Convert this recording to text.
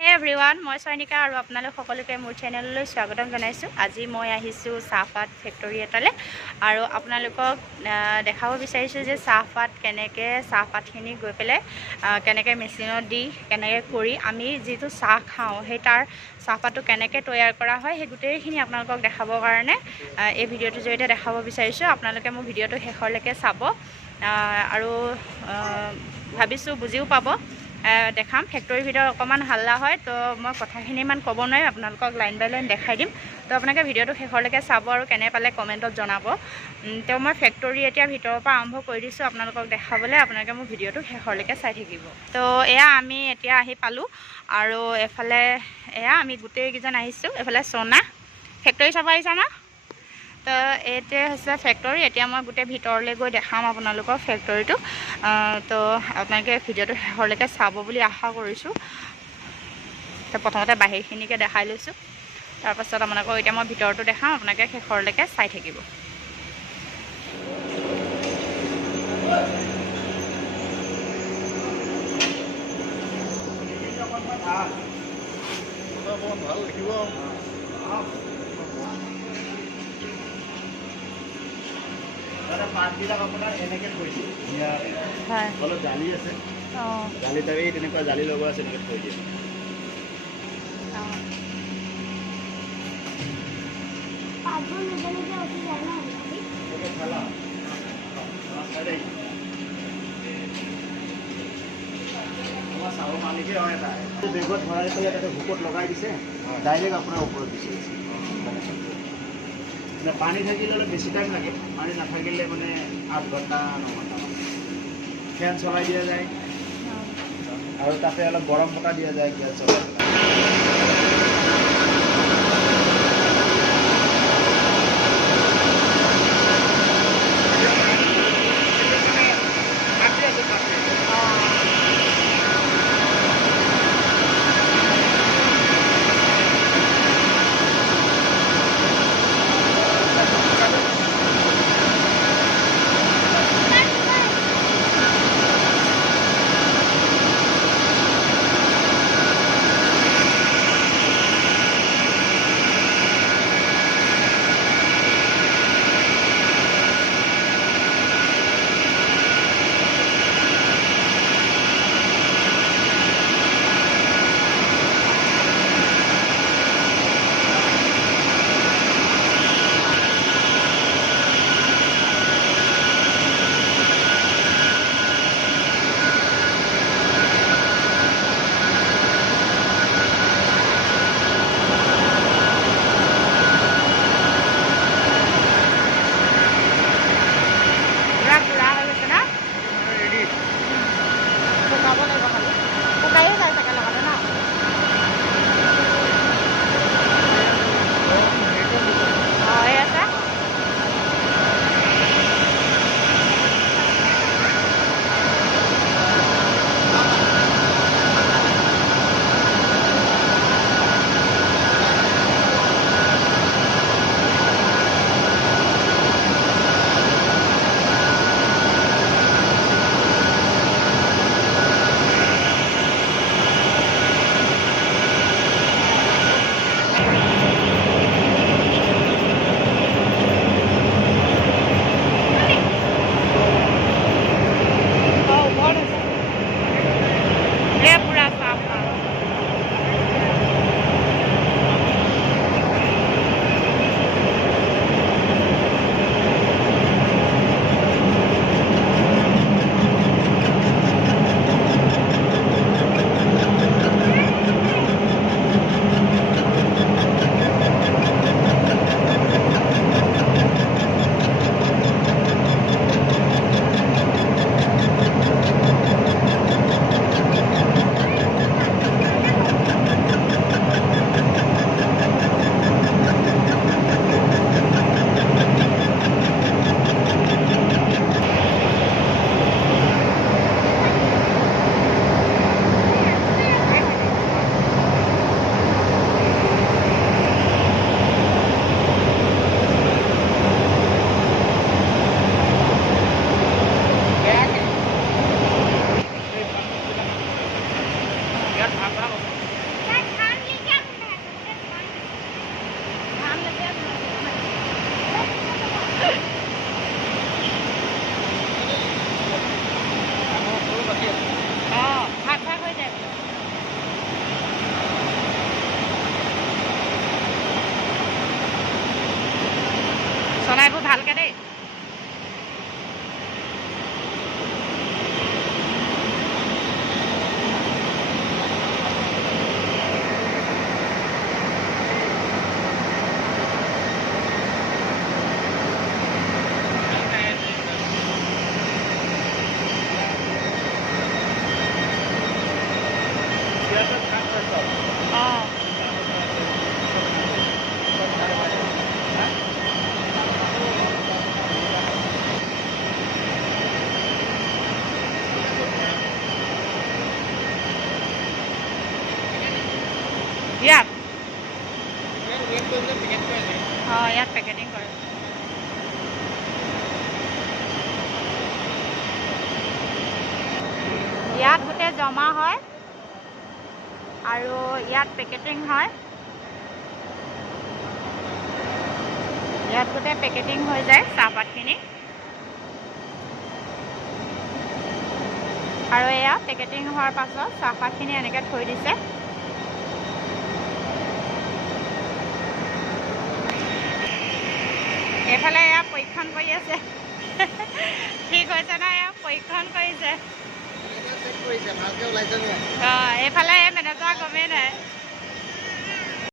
হে এভৰিৱান, মই চয়নিকা আৰু আপোনালোক সকলোকে মোৰ চেনেললৈ স্বাগতম জনাইছোঁ। আজি মই আহিছোঁ চাহপাত ফেক্টৰী এটালৈ আৰু আপোনালোকক দেখাব বিচাৰিছোঁ যে চাহপাতখিনি গৈ পেলাই কেনেকৈ মেচিনত দি কেনেকৈ কৰি আমি যিটো চাহ খাওঁ সেই তাৰ চাহপাতটো কেনেকৈ তৈয়াৰ কৰা হয় সেই গোটেইখিনি আপোনালোকক দেখাবৰ কাৰণে এই ভিডিঅ'টোৰ জৰিয়তে দেখাব বিচাৰিছোঁ। আপোনালোকে মোৰ ভিডিঅ'টো শেষলৈকে চাব আৰু ভাবিছোঁ বুজিও পাব। দেখাম ফেক্টৰীৰ ভিতৰত অকণমান হাল্লা হয়, তো মই কথাখিনি ইমান ক'ব নোৱাৰিম, আপোনালোকক লাইন বাই লাইন দেখাই দিম। তো আপোনালোকে ভিডিঅ'টো শেষলৈকে চাব আৰু কেনে পালে কমেণ্টত জনাব। তো মই ফেক্টৰী এতিয়া ভিতৰৰ পৰা আৰম্ভ কৰি দিছোঁ আপোনালোকক দেখাবলৈ। আপোনালোকে মোৰ ভিডিঅ'টো শেষলৈকে চাই থাকিব। তো এয়া আমি এতিয়া আহি পালোঁ আৰু এফালে এয়া আমি গোটেইকেইজন আহিছোঁ। এফালে সোনা ফেক্টৰী চাব আহিছা না? তো এইটোৱে হৈছে ফেক্টৰী। এতিয়া মই গোটেই ভিতৰলৈ গৈ দেখাম আপোনালোকৰ ফেক্টৰীটো। তো আপোনালোকে ভিডিঅ'টো শেষলৈকে চাব বুলি আশা কৰিছোঁ। তো প্ৰথমতে বাহিৰখিনিকে দেখাই লৈছোঁ, তাৰপাছত আপোনালোকক এতিয়া মই ভিতৰটো দেখাম, আপোনালোকে শেষলৈকে চাই থাকিব। ভাল দেখিব। পাতবিলাক আপোনাৰ এনেকৈ থৈ দিয়ে, অলপ জালি আছে, জালি তাকে তেনেকুৱা জালি লগোৱা আছে, এনেকৈ থৈ দিয়ে। আমাৰ চাহৰ মালিকে হয় এটা বেগত ভৰাই পেলাই তাতে হুকত লগাই দিছে, ডাইৰেক্ট আপোনাৰ ওপৰত দিছে। মানে পানী থাকিলে অলপ বেছি টাইম লাগে, পানী নাথাকিলে মানে 8 ঘণ্টা 9 ঘণ্টা ফেন চলাই দিয়া যায় আৰু তাতে অলপ গৰম বতাহ দিয়া যায় গেছ চলাই পেলাই। ইয়াত অঁ ইয়াত পেকেটিং কৰে ইয়াত গোটেই জমা হয় আৰু ইয়াত পেকেটিং হয় ইয়াত গোটেই পেকেটিং হৈ যায় চাহপাতখিনি আৰু এয়া পেকেটিং হোৱাৰ পাছত চাহপাতখিনি এনেকৈ থৈ দিছে এইফালে এয়া পৰীক্ষণ কৰি আছে ঠিক হৈছে নাই এয়া পৰীক্ষণ কৰিছে অঁ এইফালে মেনেজাৰ গমেই নাই